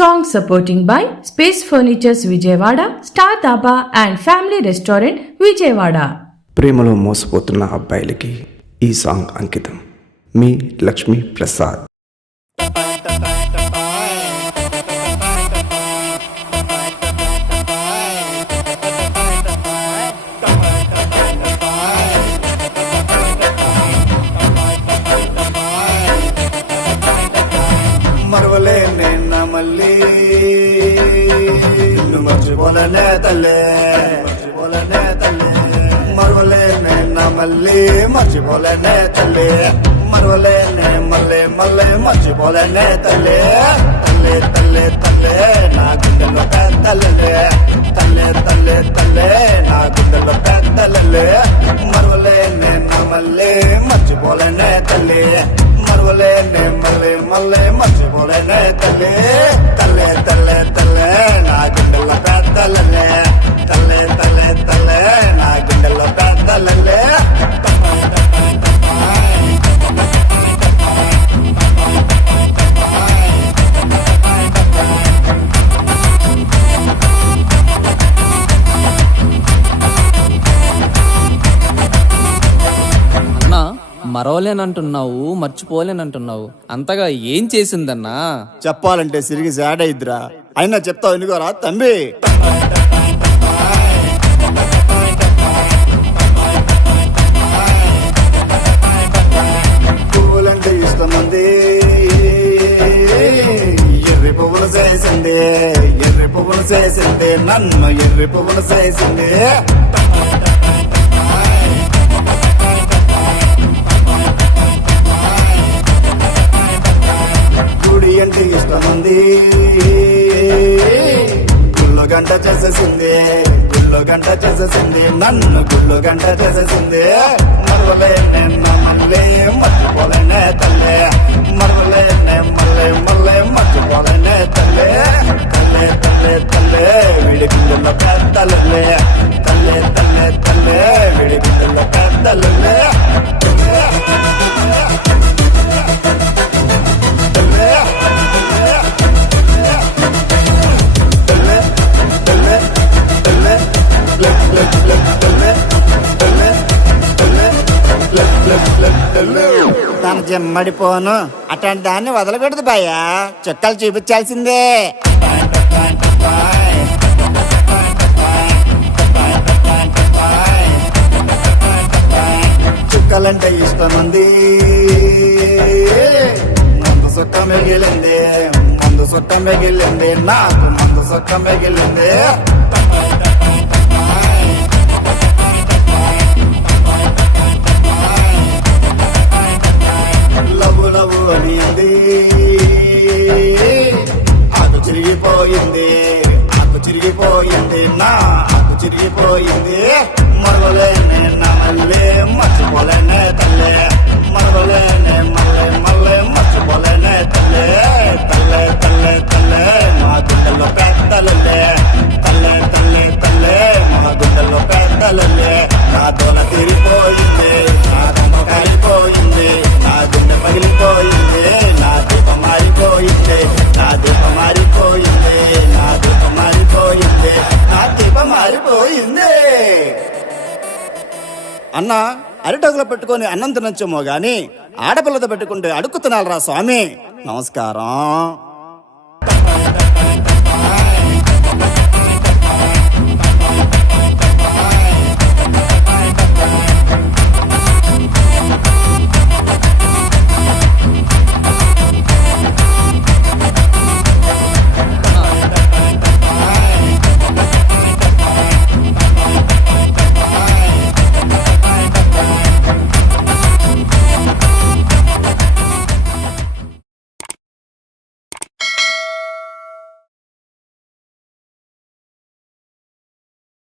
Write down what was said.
Song supporting by Space Furnitures Vijayawada, Star Dhaba and Family Restaurant Vijayawada. ప్రేమలో మోసపోతున్న అబ్బాయిలకి ఈ song అంకితం. మీ లక్ష్మీ ప్రసాద్. మరవలే నిన్న మళ్ళీ మర్చిపోలనే తల్లే మరవలే నిన్న మళ్ళీ మర్చిపోలేనే తల్లి మరవలేనే మళ్ళీ మర్చిపోలేనే తల్లి తల్లి తల్లి తల్లి నా గుండెలో పెద్దలే తల్లి తల్లి తల్లి నా గుండెలో పెద్దలే మరవలేనే మళ్ళీ మర్చిపోలేనే తల్లి మరవలేనే మళ్ళీ మర్చిపోలేనే తల్లి తల్లి తల్లి తల్లి నా గుండెలో పెద్దలే తల్లి తల్లి తల్లి నా గుండెలో పెద్దలే మరవలేనంటున్నావు, మర్చిపోలేనంటున్నావు. అంతగా ఏం చేసిందన్నా? చెప్పాలంటే సిరిగి సాడ్ అయిద్దిరా. అయినా చెప్తావు ఎందుకోరా తంబి. పువ్వులంటే ఇష్టమంది, ఎర్రి పువ్వులు చేసింది నన్ను ఎర్రి పువ్వులు చేసింది. గుడి అంటే ఇష్టమంది, గుళ్ళు గంట చేసేసింది నన్ను గుళ్ళు గంట చేసేసింది. మరవలేనే మళ్ళీ మర్చిపోలేనే తల్లే మరవలేనే మళ్ళీ మర్చిపోలేనే తల్లే తల్లే తల్లే తల్లే విడి గుండెల్లో పెద్దలే తల్లే తల్లే తల్లే విడి గుండెల్లో పెద్దలే. తను జమ్మడిపోను అట్లాంటి దాన్ని వదలకూడదు భయ్యా, చుక్కలు చూపించాల్సిందే. చుక్కలంటే ఇష్టమంది, మందు సుట్ట మిగిలింది నాకు మందు సుట్ట మిగిలింది. లవ్వు లవ్వు అనింది, ఆకు చిరిగిపోయింది నా ఆకు చిరిగిపోయింది. మరవలేనే మళ్ళీ మర్చిపోలేనే తల్లే మరవలేనే మళ్ళీ మర్చిపోలేనే తల్లే తల్లే తల్లే తల్లే మా గుండెల్లో పెద్దలే తల్లే తల్లే తల్లే మా గుండెల్లో పెద్దలే. నా తోల తిరిగిపోయింది, నా దమ్మ కాలిపోయింది, నా గుండె పగిలిపోయింది, నా దీపం మారిపోయింది, నా దీపం మారిపోయింది, నా దీపం మారిపోయింది, నా దీపం మారిపోయింది. అన్న అరిటగులో పెట్టుకొని అన్నం తినొచ్చేమో గాని ఆడపిల్లతో పెట్టుకుంటే అడుక్కు తినాలరా స్వామి. నమస్కారం.